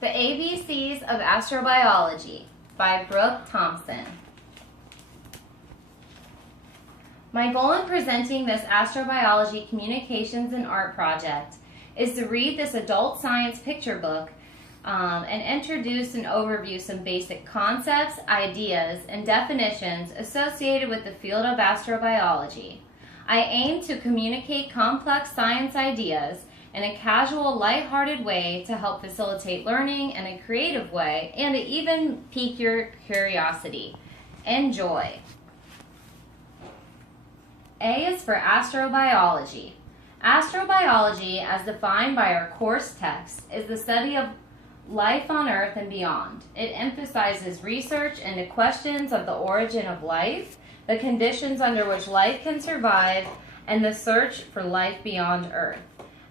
The ABCs of Astrobiology by Brooke Thompson. My goal in presenting this astrobiology communications and art project is to read this adult science picture book and introduce and overview some basic concepts, ideas, and definitions associated with the field of astrobiology. I aim to communicate complex science ideas in a casual, lighthearted way to help facilitate learning in a creative way and to even pique your curiosity. Enjoy. A is for astrobiology. Astrobiology, as defined by our course text, is the study of life on Earth and beyond. It emphasizes research into questions of the origin of life, the conditions under which life can survive, and the search for life beyond Earth.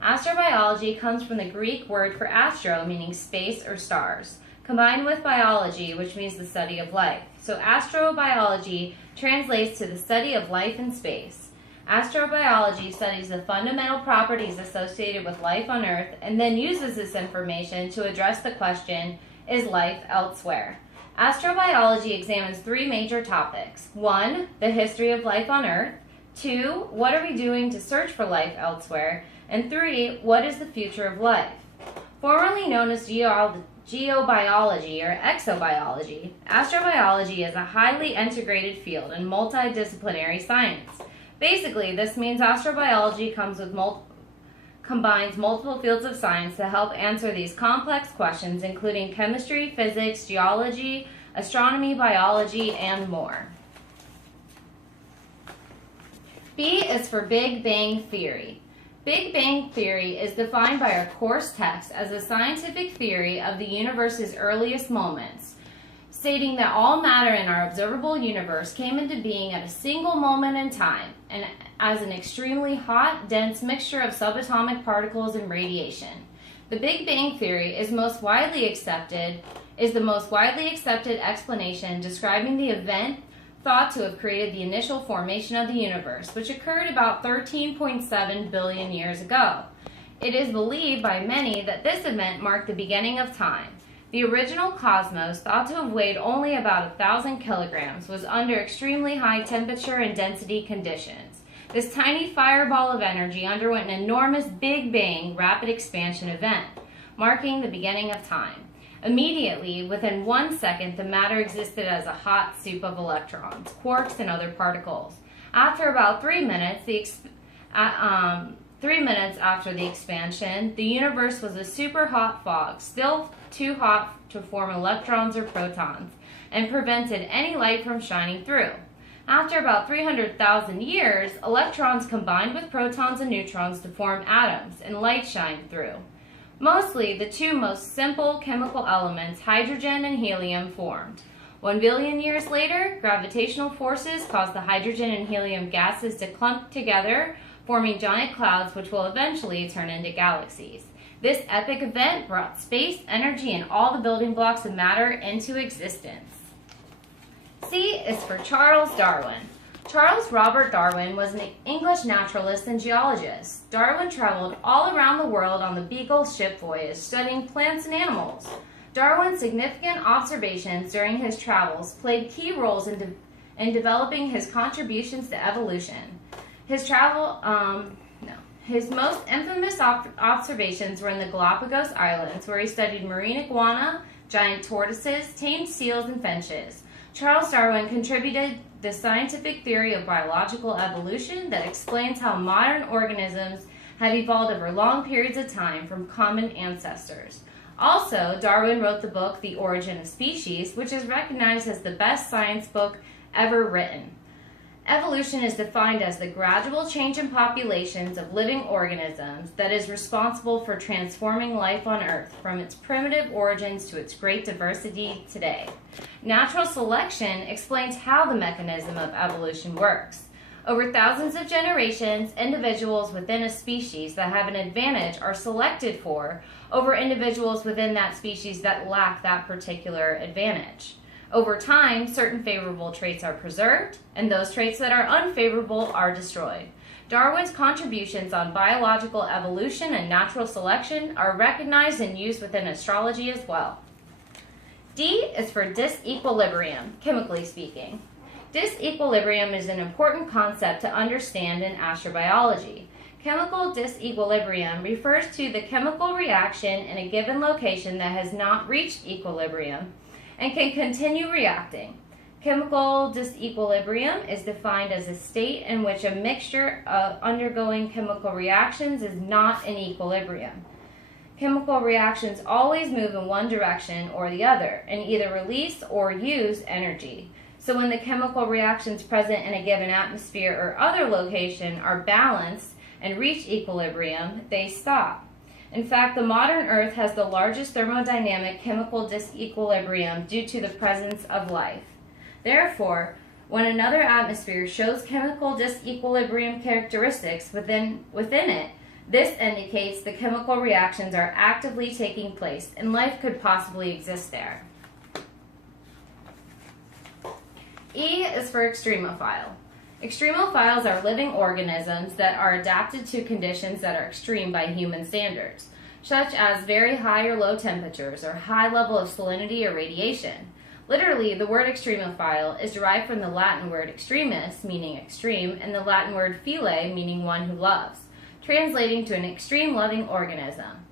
Astrobiology comes from the Greek word for astro, meaning space or stars, combined with biology, which means the study of life. So astrobiology translates to the study of life in space. Astrobiology studies the fundamental properties associated with life on Earth and then uses this information to address the question, is life elsewhere? Astrobiology examines three major topics. 1, the history of life on Earth. 2, what are we doing to search for life elsewhere? And 3, what is the future of life? Formerly known as geobiology or exobiology, astrobiology is a highly integrated field and multidisciplinary science. Basically, this means astrobiology combines multiple fields of science to help answer these complex questions, including chemistry, physics, geology, astronomy, biology, and more. B is for Big Bang Theory. Big Bang Theory is defined by our course text as a scientific theory of the universe's earliest moments, stating that all matter in our observable universe came into being at a single moment in time and as an extremely hot, dense mixture of subatomic particles and radiation. The Big Bang Theory is the most widely accepted explanation describing the event thought to have created the initial formation of the universe, which occurred about 13.7 billion years ago. It is believed by many that this event marked the beginning of time. The original cosmos, thought to have weighed only about 1,000 kilograms, was under extremely high temperature and density conditions. This tiny fireball of energy underwent an enormous Big Bang rapid expansion event, marking the beginning of time. Immediately, within 1 second, the matter existed as a hot soup of electrons, quarks, and other particles. After about 3 minutes, 3 minutes after the expansion, the universe was a super hot fog, still too hot to form electrons or protons, and prevented any light from shining through. After about 300,000 years, electrons combined with protons and neutrons to form atoms, and light shined through. Mostly, the two most simple chemical elements, hydrogen and helium, formed. 1 billion years later, gravitational forces caused the hydrogen and helium gases to clump together, forming giant clouds which will eventually turn into galaxies. This epic event brought space, energy, and all the building blocks of matter into existence. C is for Charles Darwin. Charles Robert Darwin was an English naturalist and geologist. Darwin traveled all around the world on the Beagle ship voyage, studying plants and animals. Darwin's significant observations during his travels played key roles in developing his contributions to evolution. His most infamous observations were in the Galapagos Islands, where he studied marine iguana, giant tortoises, tamed seals, and finches. Charles Darwin contributed the scientific theory of biological evolution that explains how modern organisms have evolved over long periods of time from common ancestors. Also, Darwin wrote the book The Origin of Species, which is recognized as the best science book ever written. Evolution is defined as the gradual change in populations of living organisms that is responsible for transforming life on Earth from its primitive origins to its great diversity today. Natural selection explains how the mechanism of evolution works. Over thousands of generations, individuals within a species that have an advantage are selected for over individuals within that species that lack that particular advantage. Over time, certain favorable traits are preserved, and those traits that are unfavorable are destroyed. Darwin's contributions on biological evolution and natural selection are recognized and used within astrology as well. D is for disequilibrium, chemically speaking. Disequilibrium is an important concept to understand in astrobiology. Chemical disequilibrium refers to the chemical reaction in a given location that has not reached equilibrium and can continue reacting. Chemical disequilibrium is defined as a state in which a mixture of undergoing chemical reactions is not in equilibrium. Chemical reactions always move in one direction or the other and either release or use energy. So when the chemical reactions present in a given atmosphere or other location are balanced and reach equilibrium, they stop. In fact, the modern Earth has the largest thermodynamic chemical disequilibrium due to the presence of life. Therefore, when another atmosphere shows chemical disequilibrium characteristics within it, this indicates the chemical reactions are actively taking place and life could possibly exist there. E is for extremophile. Extremophiles are living organisms that are adapted to conditions that are extreme by human standards, such as very high or low temperatures or high level of salinity or radiation. Literally, the word extremophile is derived from the Latin word extremis, meaning extreme, and the Latin word phile, meaning one who loves, translating to an extreme loving organism.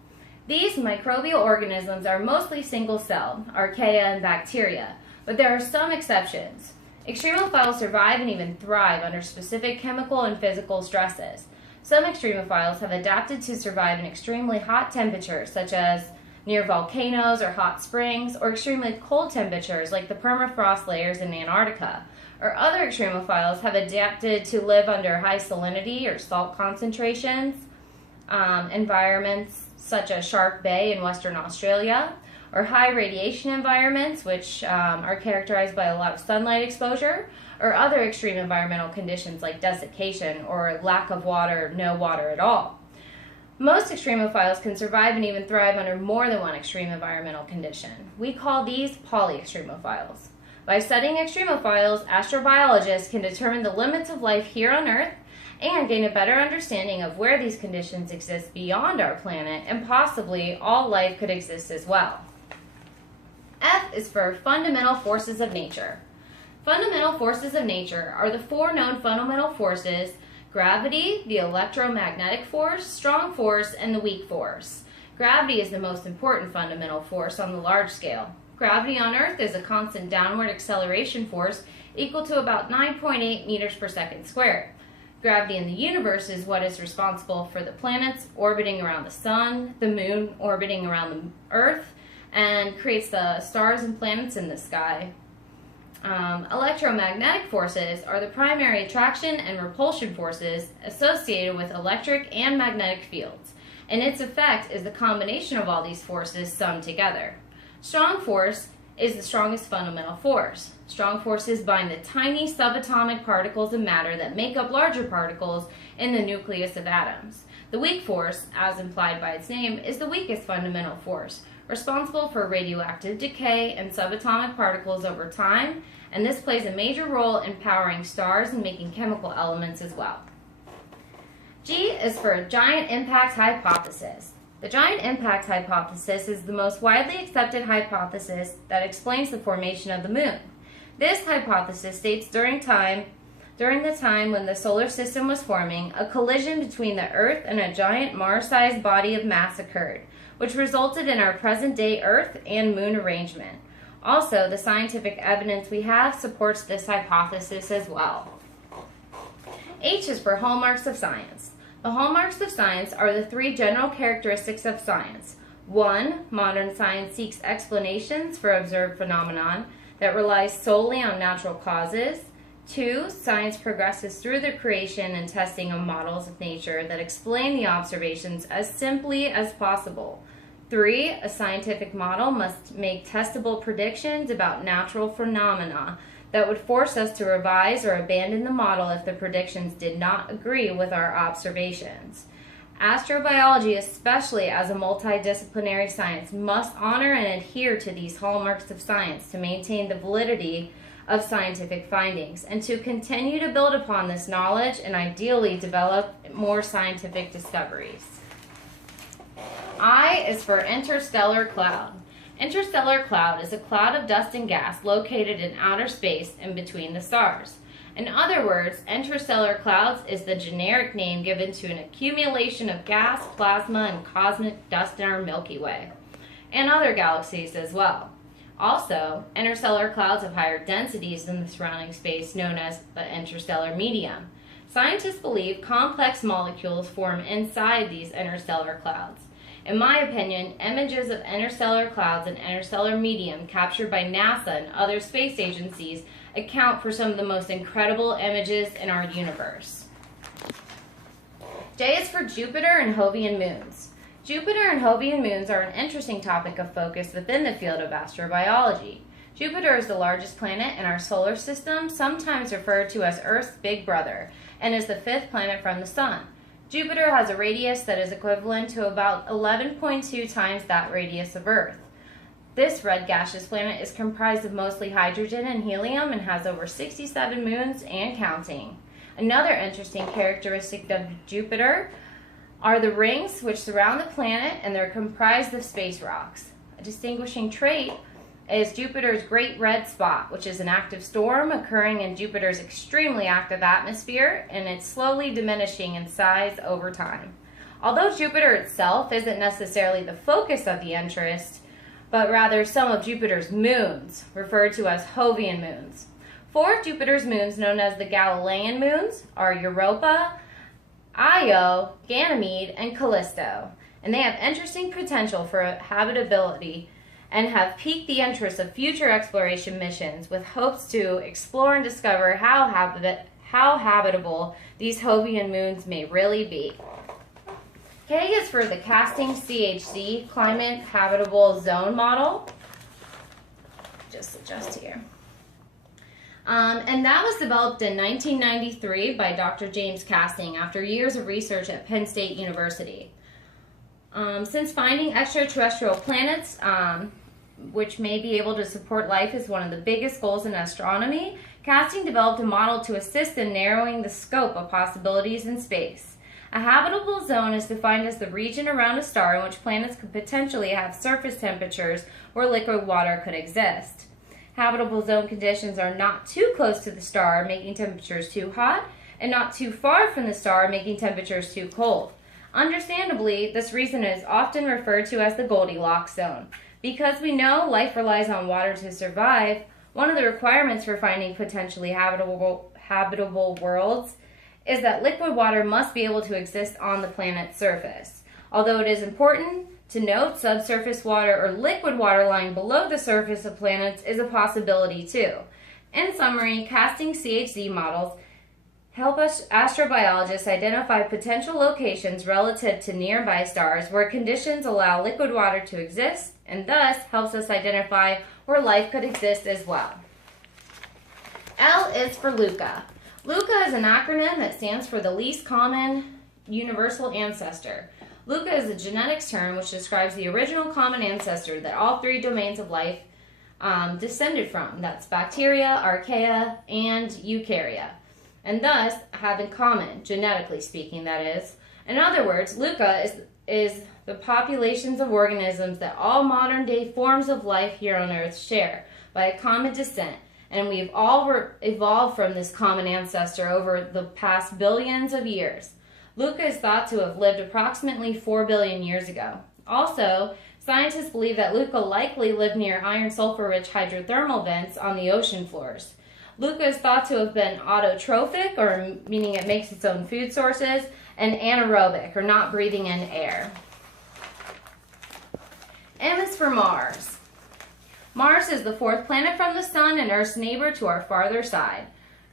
These microbial organisms are mostly single-celled, archaea and bacteria, but there are some exceptions. Extremophiles survive and even thrive under specific chemical and physical stresses. Some extremophiles have adapted to survive in extremely hot temperatures, such as near volcanoes or hot springs, or extremely cold temperatures like the permafrost layers in Antarctica. Or other extremophiles have adapted to live under high salinity or salt concentrations, environments such as Shark Bay in Western Australia, or high radiation environments which are characterized by a lot of sunlight exposure, or other extreme environmental conditions like desiccation or lack of water, no water at all. Most extremophiles can survive and even thrive under more than one extreme environmental condition. We call these polyextremophiles. By studying extremophiles, astrobiologists can determine the limits of life here on Earth and gain a better understanding of where these conditions exist beyond our planet, and possibly all life could exist as well. F is for fundamental forces of nature. Fundamental forces of nature are the four known fundamental forces: gravity, the electromagnetic force, strong force, and the weak force. Gravity is the most important fundamental force on the large scale. Gravity on Earth is a constant downward acceleration force equal to about 9.8 meters per second squared. Gravity in the universe is what is responsible for the planets orbiting around the sun, the moon orbiting around the Earth, and creates the stars and planets in the sky. Electromagnetic forces are the primary attraction and repulsion forces associated with electric and magnetic fields, and its effect is the combination of all these forces summed together. Strong force is the strongest fundamental force. Strong forces bind the tiny subatomic particles of matter that make up larger particles in the nucleus of atoms. The weak force, as implied by its name, is the weakest fundamental force, responsible for radioactive decay and subatomic particles over time, and this plays a major role in powering stars and making chemical elements as well. G is for giant impact hypothesis. The giant impact hypothesis is the most widely accepted hypothesis that explains the formation of the moon. This hypothesis states during the time when the solar system was forming, a collision between the Earth and a giant Mars-sized body of mass occurred, which resulted in our present-day Earth and Moon arrangement. Also, the scientific evidence we have supports this hypothesis as well. H is for hallmarks of science. The hallmarks of science are the three general characteristics of science. 1. Modern science seeks explanations for observed phenomenon that relies solely on natural causes. 2. Science progresses through the creation and testing of models of nature that explain the observations as simply as possible. 3. A scientific model must make testable predictions about natural phenomena that would force us to revise or abandon the model if the predictions did not agree with our observations. Astrobiology, especially as a multidisciplinary science, must honor and adhere to these hallmarks of science to maintain the validity of scientific findings, and to continue to build upon this knowledge and ideally develop more scientific discoveries. I is for interstellar cloud. Interstellar cloud is a cloud of dust and gas located in outer space in between the stars. In other words, interstellar clouds is the generic name given to an accumulation of gas, plasma, and cosmic dust in our Milky Way, and other galaxies as well. Also, interstellar clouds have higher densities than the surrounding space, known as the interstellar medium. Scientists believe complex molecules form inside these interstellar clouds. In my opinion, images of interstellar clouds and interstellar medium captured by NASA and other space agencies account for some of the most incredible images in our universe. J is for Jupiter and Jovian moons. Jupiter and Jovian moons are an interesting topic of focus within the field of astrobiology. Jupiter is the largest planet in our solar system, sometimes referred to as Earth's big brother, and is the 5th planet from the Sun. Jupiter has a radius that is equivalent to about 11.2 times that radius of Earth. This red gaseous planet is comprised of mostly hydrogen and helium and has over 67 moons and counting. Another interesting characteristic of Jupiter are the rings which surround the planet, and they're comprised of space rocks. A distinguishing trait is Jupiter's Great Red Spot, which is an active storm occurring in Jupiter's extremely active atmosphere, and it's slowly diminishing in size over time. Although Jupiter itself isn't necessarily the focus of the interest, but rather some of Jupiter's moons, referred to as Jovian moons. 4 of Jupiter's moons, known as the Galilean moons, are Europa, Io, Ganymede, and Callisto, and they have interesting potential for habitability and have piqued the interest of future exploration missions with hopes to explore and discover how habitable these Jovian moons may really be. K is for the casting CHZ, Climate Habitable Zone Model. Just adjust here. And that was developed in 1993 by Dr. James Casting after years of research at Penn State University. Since finding extraterrestrial planets, which may be able to support life, is one of the biggest goals in astronomy, Casting developed a model to assist in narrowing the scope of possibilities in space. A habitable zone is defined as the region around a star in which planets could potentially have surface temperatures where liquid water could exist. Habitable zone conditions are not too close to the star, making temperatures too hot, and not too far from the star, making temperatures too cold. Understandably, this region is often referred to as the Goldilocks zone. Because we know life relies on water to survive, one of the requirements for finding potentially habitable worlds is that liquid water must be able to exist on the planet's surface. Although it is important to note, subsurface water or liquid water lying below the surface of planets is a possibility too. In summary, casting CHZ models help us astrobiologists identify potential locations relative to nearby stars where conditions allow liquid water to exist, and thus helps us identify where life could exist as well. L is for LUCA. LUCA is an acronym that stands for the least common universal ancestor. LUCA is a genetics term which describes the original common ancestor that all 3 domains of life descended from. That's bacteria, archaea, and eukarya, and thus have in common, genetically speaking, that is. In other words, LUCA is the populations of organisms that all modern-day forms of life here on Earth share by a common descent, and we've all evolved from this common ancestor over the past billions of years. LUCA is thought to have lived approximately 4 billion years ago. Also, scientists believe that LUCA likely lived near iron-sulfur-rich hydrothermal vents on the ocean floors. LUCA is thought to have been autotrophic, or meaning it makes its own food sources, and anaerobic, or not breathing in air. M is for Mars. Mars is the 4th planet from the Sun and Earth's neighbor to our farther side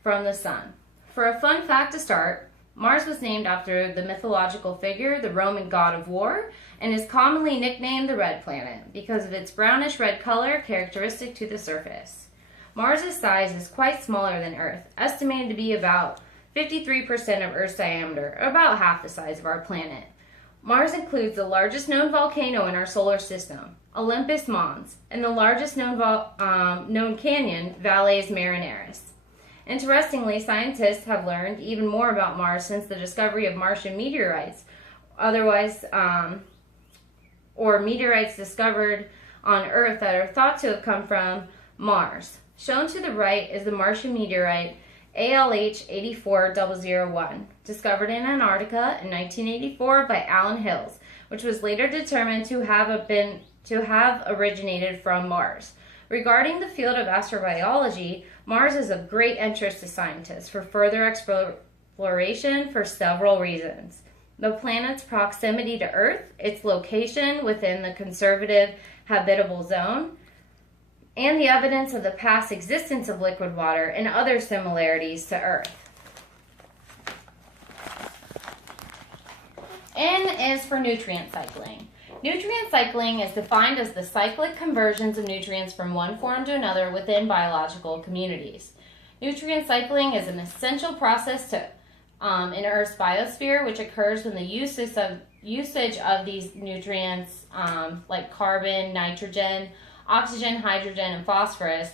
from the Sun. For a fun fact to start, Mars was named after the mythological figure, the Roman god of war, and is commonly nicknamed the Red Planet because of its brownish red color characteristic to the surface. Mars' size is quite smaller than Earth, estimated to be about 53% of Earth's diameter, or about half the size of our planet. Mars includes the largest known volcano in our solar system, Olympus Mons, and the largest known canyon, Valles Marineris. Interestingly, scientists have learned even more about Mars since the discovery of Martian meteorites, or meteorites discovered on Earth that are thought to have come from Mars. Shown to the right is the Martian meteorite ALH 84001, discovered in Antarctica in 1984 by Alan Hills, which was later determined to have originated from Mars. Regarding the field of astrobiology, Mars is of great interest to scientists for further exploration for several reasons. The planet's proximity to Earth, its location within the conservative habitable zone, and the evidence of the past existence of liquid water and other similarities to Earth. N is for nutrient cycling. Nutrient cycling is defined as the cyclic conversions of nutrients from one form to another within biological communities. Nutrient cycling is an essential process in Earth's biosphere, which occurs when the usage of these nutrients, like carbon, nitrogen, oxygen, hydrogen, and phosphorus,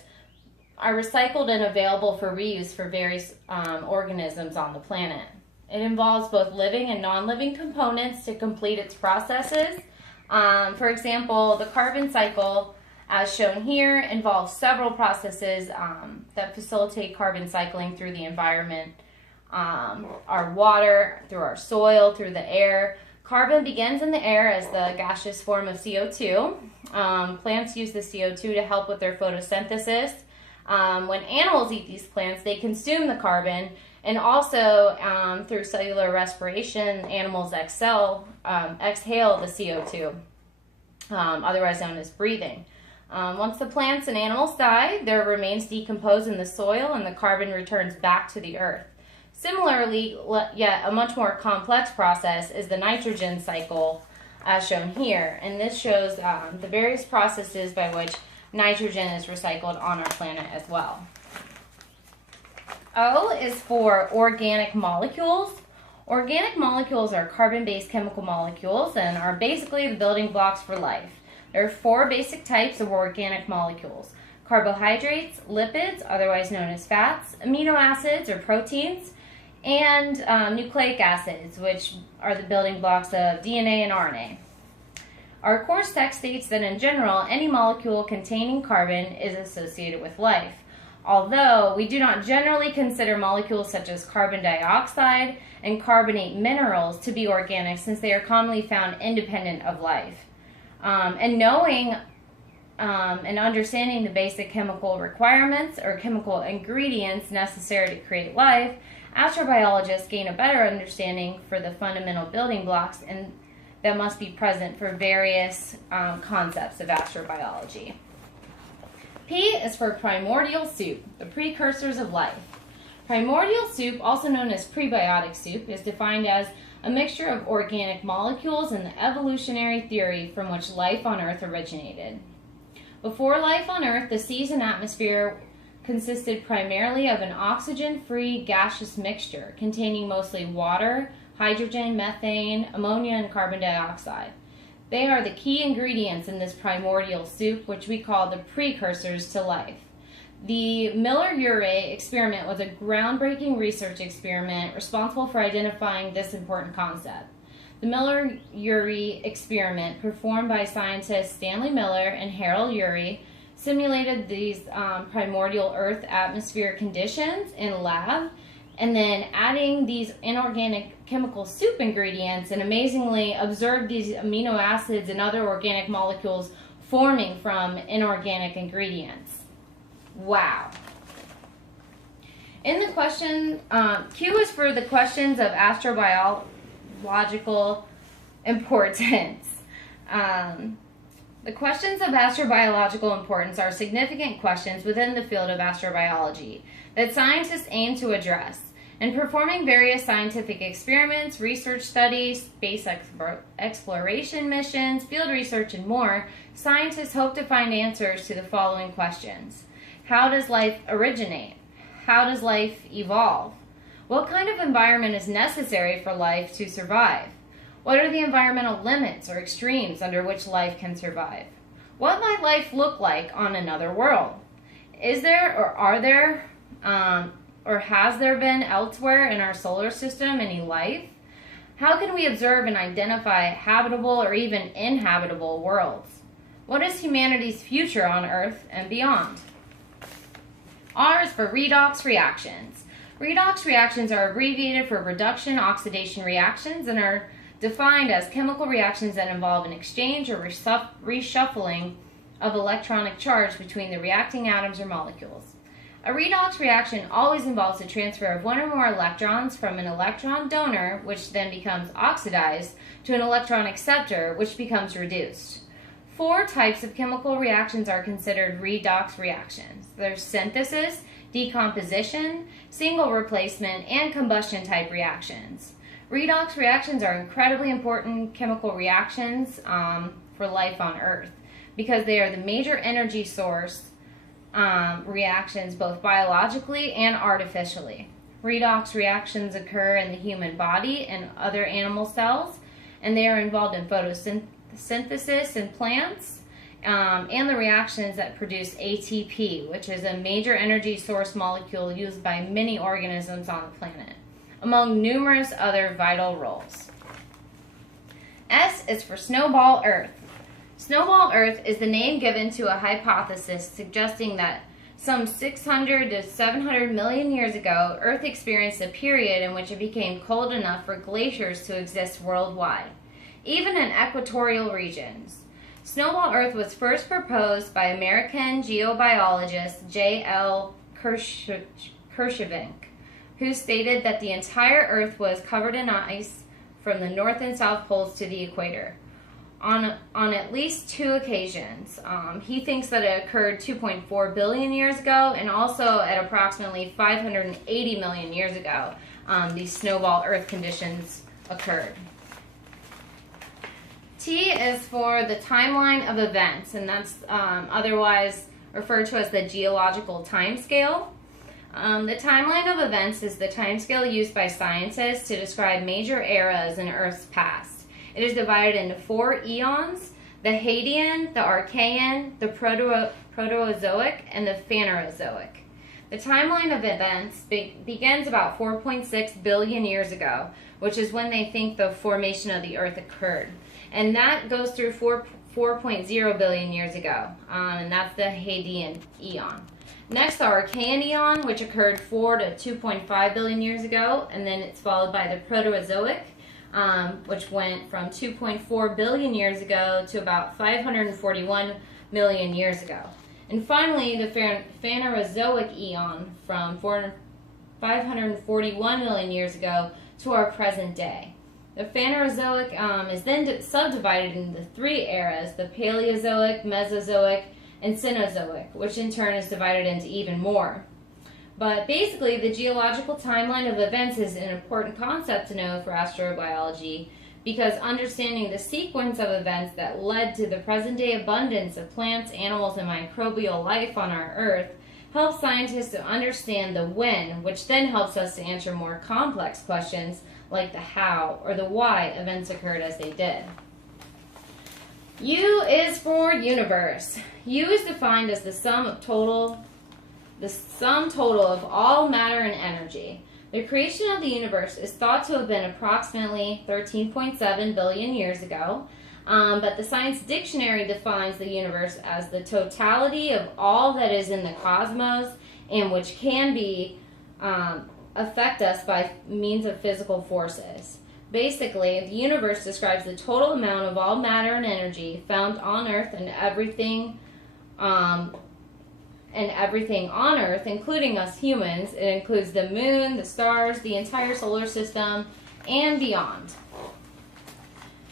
are recycled and available for reuse for various organisms on the planet. It involves both living and non-living components to complete its processes. For example, the carbon cycle, as shown here, involves several processes that facilitate carbon cycling through the environment, our water, through our soil, through the air. Carbon begins in the air as the gaseous form of CO2. Plants use the CO2 to help with their photosynthesis. When animals eat these plants, they consume the carbon, and also through cellular respiration, animals exhale the CO2, otherwise known as breathing. Once the plants and animals die, their remains decompose in the soil and the carbon returns back to the earth. Similarly, yet a much more complex process is the nitrogen cycle, as shown here, and this shows the various processes by which nitrogen is recycled on our planet as well. O is for organic molecules. Organic molecules are carbon-based chemical molecules and are basically the building blocks for life. There are 4 basic types of organic molecules: carbohydrates, lipids, otherwise known as fats, amino acids or proteins, and nucleic acids, which are the building blocks of DNA and RNA. Our course text states that in general, any molecule containing carbon is associated with life, although we do not generally consider molecules such as carbon dioxide and carbonate minerals to be organic, since they are commonly found independent of life. And knowing and understanding the basic chemical requirements or chemical ingredients necessary to create life, astrobiologists gain a better understanding for the fundamental building blocks and that must be present for various concepts of astrobiology. P is for primordial soup, the precursors of life. Primordial soup, also known as prebiotic soup, is defined as a mixture of organic molecules and the evolutionary theory from which life on Earth originated. Before life on Earth, the seas and atmosphere consisted primarily of an oxygen-free gaseous mixture containing mostly water, hydrogen, methane, ammonia, and carbon dioxide. They are the key ingredients in this primordial soup, which we call the precursors to life. The Miller-Urey experiment was a groundbreaking research experiment responsible for identifying this important concept. The Miller-Urey experiment, performed by scientists Stanley Miller and Harold Urey, simulated these primordial Earth atmosphere conditions in a lab, and then adding these inorganic chemical soup ingredients, and amazingly observed these amino acids and other organic molecules forming from inorganic ingredients. Wow. In the question, Q is for the questions of astrobiological importance. The questions of astrobiological importance are significant questions within the field of astrobiology that scientists aim to address. In performing various scientific experiments, research studies, space exploration missions, field research, and more, scientists hope to find answers to the following questions. How does life originate? How does life evolve? What kind of environment is necessary for life to survive? What are the environmental limits or extremes under which life can survive? What might life look like on another world? Is there or are there or has there been elsewhere in our solar system any life? How can we observe and identify habitable or even inhabitable worlds? What is humanity's future on Earth and beyond? R is for redox reactions. Redox reactions are abbreviated for reduction oxidation reactions and are defined as chemical reactions that involve an exchange or reshuffling of electronic charge between the reacting atoms or molecules. A redox reaction always involves the transfer of one or more electrons from an electron donor, which then becomes oxidized, to an electron acceptor, which becomes reduced. 4 types of chemical reactions are considered redox reactions. There's synthesis, decomposition, single replacement, and combustion type reactions. Redox reactions are incredibly important chemical reactions for life on Earth because they are the major energy source reactions both biologically and artificially. Redox reactions occur in the human body and other animal cells, and they are involved in photosynthesis in plants and the reactions that produce ATP, which is a major energy source molecule used by many organisms on the planet, among numerous other vital roles. S is for Snowball Earth. Snowball Earth is the name given to a hypothesis suggesting that some 600 to 700 million years ago, Earth experienced a period in which it became cold enough for glaciers to exist worldwide, even in equatorial regions. Snowball Earth was first proposed by American geobiologist J.L. Kershevink, who stated that the entire Earth was covered in ice from the North and South poles to the equator. On at least 2 occasions. He thinks that it occurred 2.4 billion years ago and also at approximately 580 million years ago. These snowball Earth conditions occurred. T is for the timeline of events, and that's otherwise referred to as the geological timescale. The timeline of events is the timescale used by scientists to describe major eras in Earth's past. It is divided into 4 eons: the Hadean, the Archean, the Proterozoic, and the Phanerozoic. The timeline of events begins about 4.6 billion years ago, which is when they think the formation of the Earth occurred. And that goes through 4.0 billion years ago, and that's the Hadean eon. Next, the Archean eon, which occurred 4 to 2.5 billion years ago, and then it's followed by the Proterozoic, which went from 2.4 billion years ago to about 541 million years ago. And finally, the Phanerozoic eon from 541 million years ago to our present day. The Phanerozoic is then subdivided into 3 eras: the Paleozoic, Mesozoic, and Cenozoic, which in turn is divided into even more. But basically, the geological timeline of events is an important concept to know for astrobiology because understanding the sequence of events that led to the present-day abundance of plants, animals, and microbial life on our Earth helps scientists to understand the when, which then helps us to answer more complex questions like the how or the why events occurred as they did. U is for universe. U is defined as the sum total of all matter and energy. The creation of the universe is thought to have been approximately 13.7 billion years ago, but the Science Dictionary defines the universe as the totality of all that is in the cosmos and which can be affect us by means of physical forces. Basically, the universe describes the total amount of all matter and energy found on Earth and everything on Earth, including us humans. It includes the moon, the stars, the entire solar system, and beyond.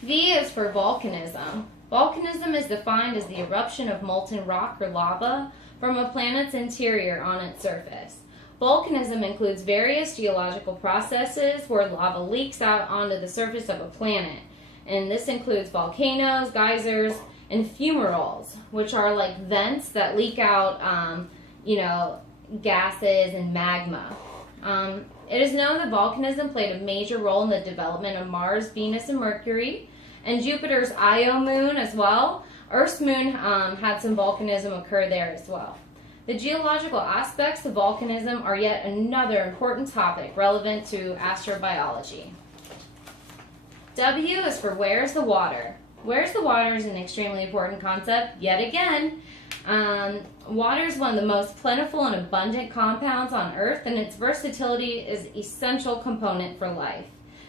V is for volcanism. Volcanism is defined as the eruption of molten rock or lava from a planet's interior on its surface. Volcanism includes various geological processes where lava leaks out onto the surface of a planet. And this includes volcanoes, geysers, and fumaroles, which are like vents that leak out, gases and magma. It is known that volcanism played a major role in the development of Mars, Venus, and Mercury, and Jupiter's Io moon as well, Earth's moon had some volcanism occur there as well. The geological aspects of volcanism are yet another important topic relevant to astrobiology. W is for where's the water? Where's the water is an extremely important concept yet again. Water is one of the most plentiful and abundant compounds on Earth, and its versatility is an essential component for life.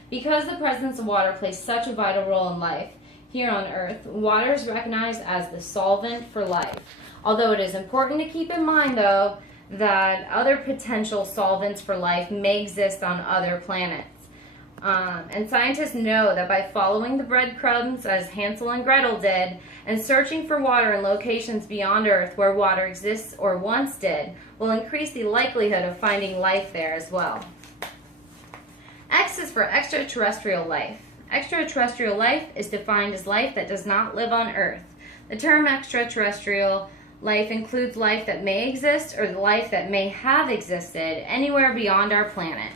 Because the presence of water plays such a vital role in life here on Earth, water is recognized as the solvent for life. Although it is important to keep in mind, though, that other potential solvents for life may exist on other planets. And scientists know that by following the breadcrumbs, as Hansel and Gretel did, and searching for water in locations beyond Earth where water exists or once did, will increase the likelihood of finding life there as well. X is for extraterrestrial life. Extraterrestrial life is defined as life that does not live on Earth. The term extraterrestrial life includes life that may exist or life that may have existed anywhere beyond our planet.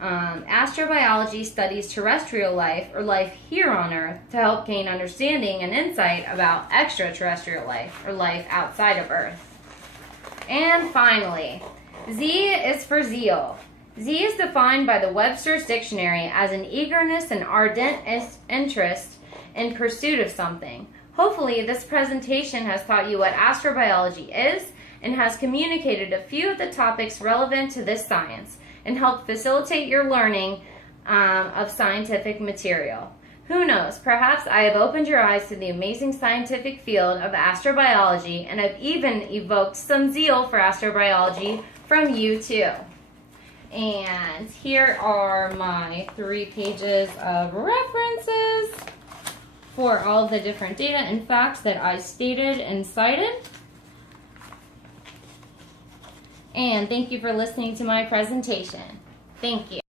Astrobiology studies terrestrial life, or life here on Earth, to help gain understanding and insight about extraterrestrial life, or life outside of Earth. And finally, Z is for zeal. Z is defined by the Webster's Dictionary as an eagerness and ardent interest in pursuit of something. Hopefully, this presentation has taught you what astrobiology is and has communicated a few of the topics relevant to this science and helped facilitate your learning of scientific material. Who knows, perhaps I have opened your eyes to the amazing scientific field of astrobiology and have even evoked some zeal for astrobiology from you too. And here are my 3 pages of references for all the different data and facts that I stated and cited. And thank you for listening to my presentation. Thank you.